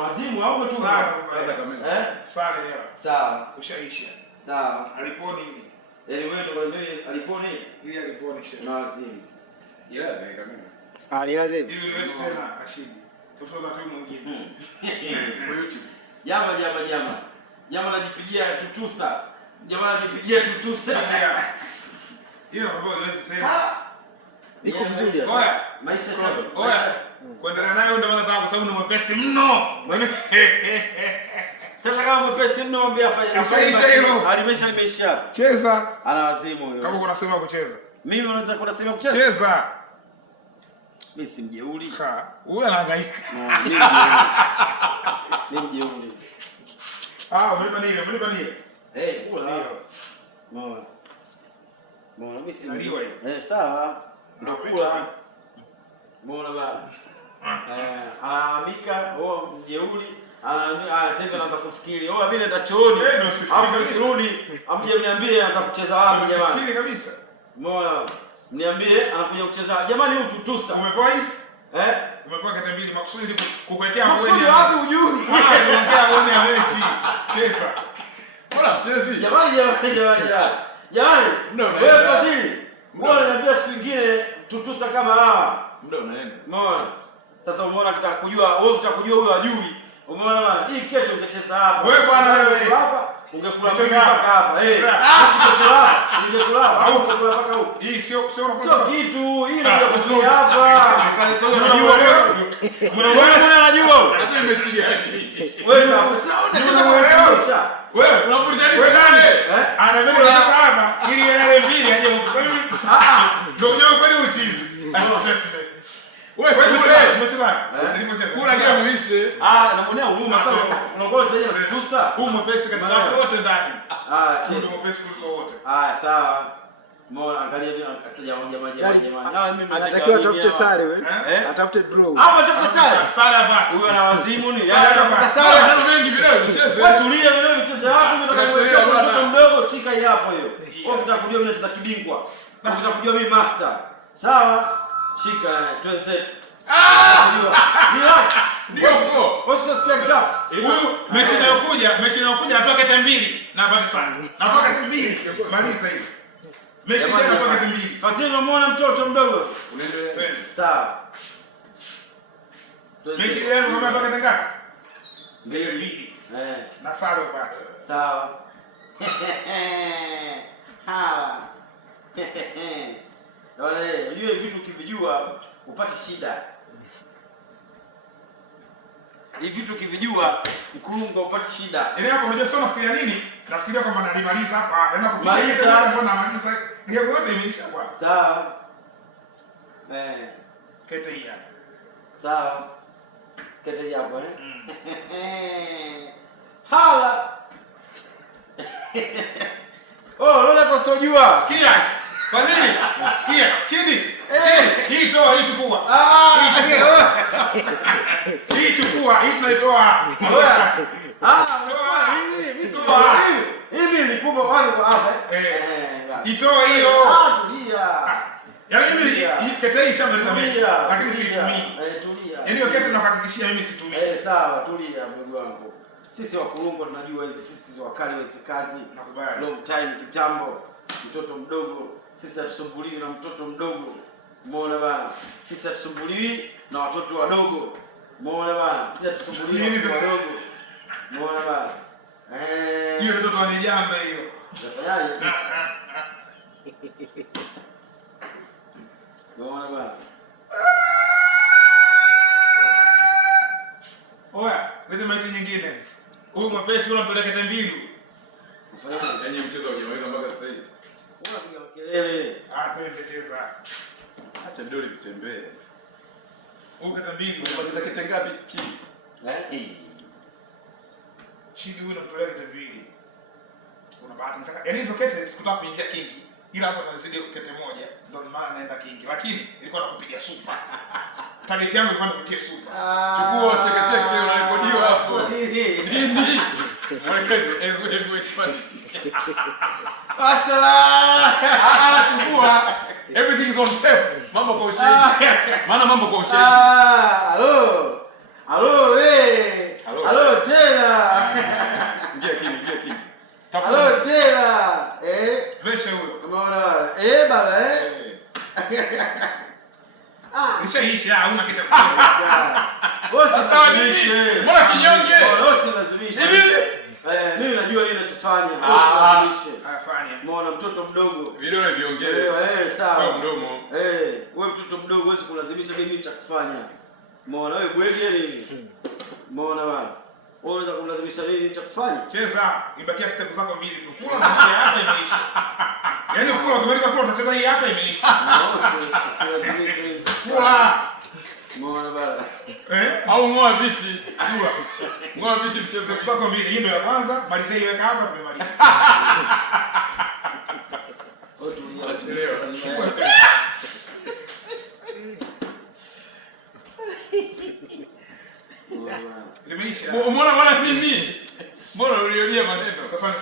Wazimu au tu sasa kamera. Sare ya. Sawa. Ushaisha. Sawa. Aliponi hili. Yaani wewe ndio wewe aliponi ili aliponi shehe. Na wazimu. Ila zile kamera. Ni lazima. Ili wewe tena ashidi. Tofauti na mwingine. Kwa YouTube. Jama najipigia tutusa. Jamaa najipigia tutusa. Hiyo mambo wewe tena. Iko vizuri. Oya, maisha sasa. Oya. Kuendelea nayo ndio maana kwa sababu ni mwepesi mno. Sasa kama mwepesi mno mwambie afanye. Asaisha hilo. Alimesha. Cheza. Ana wazimu huyo. Kama kuna sema kucheza. Mimi unaweza kunasema kucheza? Cheza. Mimi si mjeuri. Huyu anahangaika. Mimi mjeuri. Umenipa nile. Kula. Mbona mimi si naliwa hiyo. Sawa. Ndio kula. Mbona baba? Mika mjeuri. Sasa hivi anaanza kufikiri. Mimi naenda chooni. Rudi. Amje mniambie anataka kucheza wapi jamani? Fikiri kabisa. Mbona? Niambie anakuja kucheza. Jamani huyu tutusa. Umekuwa hivi? Umekuwa kata mbili makusudi kukuwekea ngoni. Makusudi wapi ujui? Kuwekea ngoni ya mechi. Cheza. Bora mchezi. Jamani. Wewe Fadhili. Mbona niambia siku nyingine tutusa kama hawa? Muda unaenda. Umeona? Sasa umeona kitaka kujua, wewe ukitaka kujua huyo ajui. Umeona bwana? Hii kesho ungecheza hapa. Wewe bwana wewe. Hapa ungekula mpaka hapa. Ungekula au ungekula mpaka huko. Hii sio kitu. Hii ndio kuzuia hapa. Unajua wewe. Mbona unajua? Hata mechi gani? Wewe wewe unafurisha nini? Wewe nani? Anabeba hapa ili yale mbili aje huko. Ndio kweli uchizi. Wewe umecheza? Kula ndio muishe. Namuonea huruma kama unakuwa zaidi na kutusa. Huu mwepesi katika wote ndani. Ndio mwepesi kuliko wote. Sawa. Mbona angalia hivi jamaa. Mimi anatakiwa atafute sare wewe. Atafute draw. Atafute sare. Sare hapa. Huyu ana wazimu ni. Atafute sare. Neno mengi vile ucheze. Wewe tulia vile ucheze hapo mtoto mdogo shika hii hapo hiyo. Wewe unataka kujua mimi nacheza kibingwa. Unataka kujua mimi master. Sawa? Shika twenzetu. Relax. Ndio huko. Usisikie draft. Huyu mechi inayokuja atoka kete mbili na apate sana. Natoka kete mbili. Maliza hiyo. Mechi tena natoka kete mbili. Fadhili unamuona mtoto mdogo? Unaendelea. Sawa. Mechi yenu kama natoka kete ngapi? Mbili. Na sare upate. Sawa. Wale, unajua vitu ukivijua upate shida. Hivi vitu ukivijua mkulunga upate shida. Yaani hapo unajua sio nafikiria nini? Nafikiria kwamba nalimaliza hapa. Yaani kumaliza mbona namaliza game yote imeisha kwa. Sawa. Kete hii hapa. Sawa. Kete hii hapo Hala. Unaona kwa sojua. Sikia. Fadhili, sikia, chini. Hii toa, hii chukua. Hii chukua, hii tunaitoa. Hivi ni kubwa kwangu hapa. Itoa hiyo. Tulia. Yaani mimi hii kete hii shamaliza mechi, lakini situmii. Tulia. Yaani hiyo kete nakuhakikishia mimi situmii. Sawa, tulia mdogo wangu. Sisi wakulungu tunajua hizi, sisi wakali wa hizi kazi. Nakubali. Long time kitambo. Mtoto mdogo. Sisi hatusumbuliwi na mtoto mdogo. Umeona bana? Sisi hatusumbuliwi na watoto wadogo. Umeona bana? Sisi hatusumbuliwi na watoto wadogo. Umeona bana? Hiyo ndio mtoto anijamba hiyo. Utafanyaje? Umeona bana? Oya, leta maiti nyingine. Huyu mwepesi unampeleka kete mbili. Ufanyaje? Yaani mchezo hujamaliza mpaka sasa hivi. Unapiga kelele. Twende cheza. Acha doli kutembea. Huyu kete mbili. Unapata kete ngapi? Chini. Chini huyu unampeleka kete mbili. Una bahati nataka. Yaani hizo kete sikutaka kuingia kingi. Ila hapo atanisaidia kete moja. Ndio maana naenda kingi. Lakini ilikuwa nakupiga super. Target yangu ilikuwa nakupiga super. Chukua usiteke unarekodiwa hapo. Nini? Mwelekezi heavyweight fight. Chukua. Everything is on tape. Mambo kwa ushahidi. Maana mambo kwa ushahidi. Halo wewe. Ishaisha, hauna kitu. Wewe usilazimishe. Mbona kinyonge? Wewe usilazimishe. Mimi najua nini nachofanya. Afanye. Muona mtoto mdogo. Vidole viongee. Sawa. Sio mdomo. Wewe mtoto mdogo huwezi kulazimisha mimi cha kufanya. Muona wewe bwege nini? Muona bana. Wewe unaweza kulazimisha nini cha kufanya? Cheza, ibakia step zako mbili tu. Kula na hapa imeisha. Yaani kula ukimaliza kula utacheza hii hapa imeisha. Usilazimishe. Kula. Muona bana. Au ngoa viti. Kula. Ngoa viti mchezo Step zako mbili. Hii ndio ya kwanza, malizia hiyo hapa tumemaliza. Anachelewa. Limeisha. Mbona nini? Mbona uliolia maneno? Sasa